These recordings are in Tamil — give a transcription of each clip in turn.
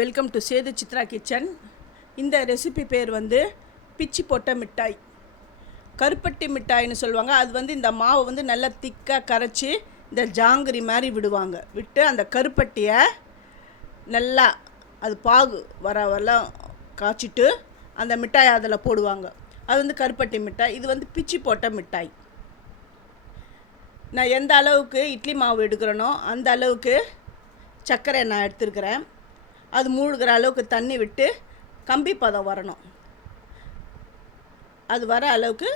Welcome to Sethu Chitra kitchen இந்த ரெசிபி பேர் வந்து பிச்சி போட்ட மிட்டாய். கருப்பட்டி மிட்டாய்னு சொல்லுவாங்க. அது வந்து இந்த மாவை வந்து நல்லா திக்காக கரைச்சி இந்த ஜாங்கிரி மாதிரி விடுவாங்க. விட்டு அந்த கருப்பட்டியை நல்லா அது பாகு வர வரலாம் காய்ச்சிட்டு அந்த மிட்டாய் அதில் போடுவாங்க. அது வந்து கருப்பட்டி மிட்டாய். இது வந்து பிச்சி போட்ட மிட்டாய். நான் எந்த அளவுக்கு இட்லி மாவு எடுக்கிறேனோ அந்த அளவுக்கு சர்க்கரை நான் எடுத்துருக்கிறேன். அது மூழ்கிற அளவுக்கு தண்ணி விட்டு கம்பி பதம் வரணும். அது வர அளவுக்கு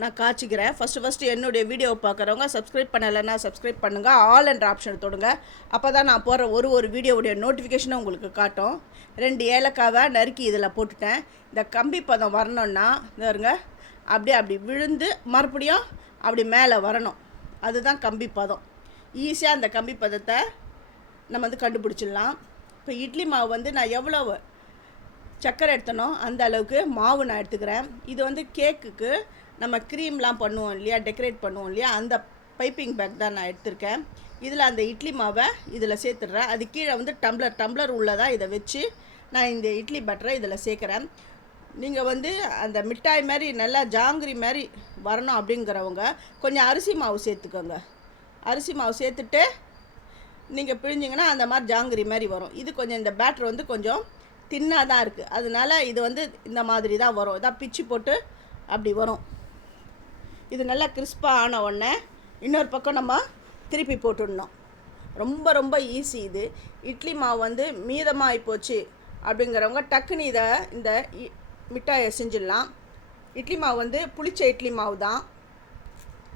நான் காய்ச்சிக்கிறேன். ஃபஸ்ட்டு ஃபஸ்ட்டு என்னுடைய வீடியோவை பார்க்குறவங்க சப்ஸ்கிரைப் பண்ணலைன்னா சப்ஸ்கிரைப் பண்ணுங்கள் ஆல் என்ற ஆப்ஷன் தொடுங்க. அப்போ தான் நான் போடுற ஒரு ஒரு வீடியோவுடைய நோட்டிஃபிகேஷனும் உங்களுக்கு காட்டும். ரெண்டு ஏலக்காவை நறுக்கி இதில் போட்டுட்டேன். இந்த கம்பி பதம் வரணுன்னா இருங்க அப்படியே அப்படி விழுந்து மறுபடியும் அப்படி மேலே வரணும். அதுதான் கம்பி பதம். ஈஸியாக அந்த கம்பி பதத்தை நம்ம வந்து கண்டுபிடிச்சிடலாம். இப்போ இட்லி மாவு வந்து நான் எவ்வளோ சர்க்கரை எடுத்தனோ அந்த அளவுக்கு மாவு நான் எடுத்துக்கிறேன். இது வந்து கேக்குக்கு நம்ம க்ரீம்லாம் பண்ணுவோம் இல்லையா டெக்கரேட் பண்ணுவோம் இல்லையா அந்த பைப்பிங் பேக் தான் நான் எடுத்திருக்கேன். இதில் அந்த இட்லி மாவை இதில் சேர்த்துடுறேன். அது கீழே வந்து டம்ளர் டம்ளர் உள்ளதாக இதை வச்சு நான் இந்த இட்லி பட்டரை இதில் சேர்க்குறேன். நீங்கள் வந்து அந்த மிட்டாய் மாதிரி நல்லா ஜாங்கிரி மாதிரி வரணும் அப்படிங்கிறவங்க கொஞ்சம் அரிசி மாவு சேர்த்துக்கோங்க. அரிசி மாவு சேர்த்துட்டு நீங்கள் பிழிஞ்சிங்கன்னா அந்த மாதிரி ஜாங்கிரி மாதிரி வரும். இது கொஞ்சம் இந்த பேட்டர் வந்து கொஞ்சம் தின்னாக தான் இருக்குது அதனால இது வந்து இந்த மாதிரி தான் வரும். இதான் பிச்சு போட்டு அப்படி வரும். இது நல்லா கிறிஸ்பாக ஆன உடனே இன்னொரு பக்கம் நம்ம திருப்பி போட்டுடணும். ரொம்ப ரொம்ப ஈஸி இது. இட்லி மாவு வந்து மீதமாகி போச்சு அப்படிங்கிறவங்க டக்குன்னு இதை இந்த இ- மிட்டாயை செஞ்சிடலாம். இட்லி மாவு வந்து புளிச்ச இட்லி மாவு தான்.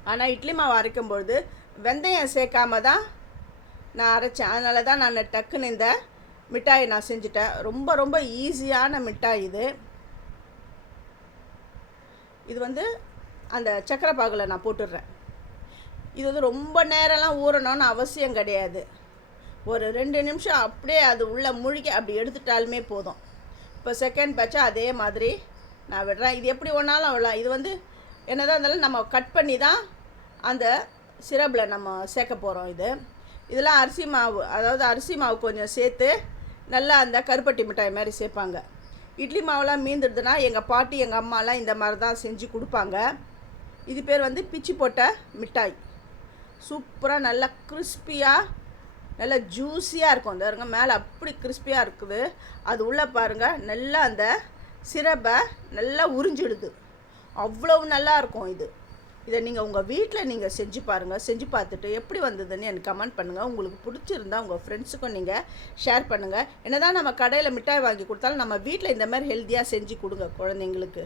ஆனால் இட்லி மாவு அரைக்கும் பொழுது வெந்தயம் சேர்க்காம தான் நான் அரைச்சேன். அதனால தான் நான் டக்குன்னு இந்த மிட்டாயை நான் செஞ்சுட்டேன். ரொம்ப ரொம்ப ஈஸியான மிட்டாய் இது. இது வந்து அந்த சக்கரை பாகில் நான் போட்டுடுறேன். இது வந்து ரொம்ப நேரம்லாம் ஊறணும்னு அவசியம் கிடையாது. ஒரு ரெண்டு நிமிஷம் அப்படியே அது உள்ளே முழுகி அப்படி எடுத்துட்டாலுமே போதும். இப்போ செகண்ட் பேட்சா அதே மாதிரி நான் விடுறேன். இது எப்படி ஒன்றாலும் விடலாம். இது வந்து என்னதான் இருந்தாலும் நம்ம கட் பண்ணி தான் அந்த சிரப்பில் நம்ம சேர்க்க போகிறோம் இது. இதெல்லாம் அரிசி மாவு அதாவது அரிசி மாவு கொஞ்சம் சேர்த்து நல்லா அந்த கருப்பட்டி மிட்டாய் மாதிரி சேர்ப்பாங்க. இட்லி மாவுலாம் மீந்துடுதுன்னா எங்கள் பாட்டி எங்கள் அம்மாலாம் இந்த மாதிரி தான் செஞ்சு கொடுப்பாங்க. இது பேர் வந்து பிச்சி போட்ட மிட்டாய். சூப்பராக நல்லா கிறிஸ்பியாக நல்லா ஜூஸியாக இருக்கும். அந்த பாருங்க மேலே அப்படி கிறிஸ்பியாக இருக்குது. அது உள்ளே பாருங்கள் நல்லா அந்த சிரப்பை நல்லா உறிஞ்சிடுது. அவ்வளவு நல்லா இருக்கும் இது. இதை நீங்கள் உங்கள் வீட்டில் நீங்கள் செஞ்சு பாருங்கள் செஞ்சு பார்த்துட்டு எப்படி வந்ததுன்னு எனக்கு கமெண்ட் பண்ணுங்கள் உங்களுக்கு பிடிச்சிருந்தா உங்கள் ஃப்ரெண்ட்ஸுக்கும் நீங்கள் ஷேர் பண்ணுங்கள் என்னதான் நம்ம கடையில் மிட்டாய் வாங்கி கொடுத்தாலும் நம்ம வீட்டில் இந்த மாதிரி ஹெல்த்தியாக செஞ்சு கொடுங்க குழந்தைங்களுக்கு.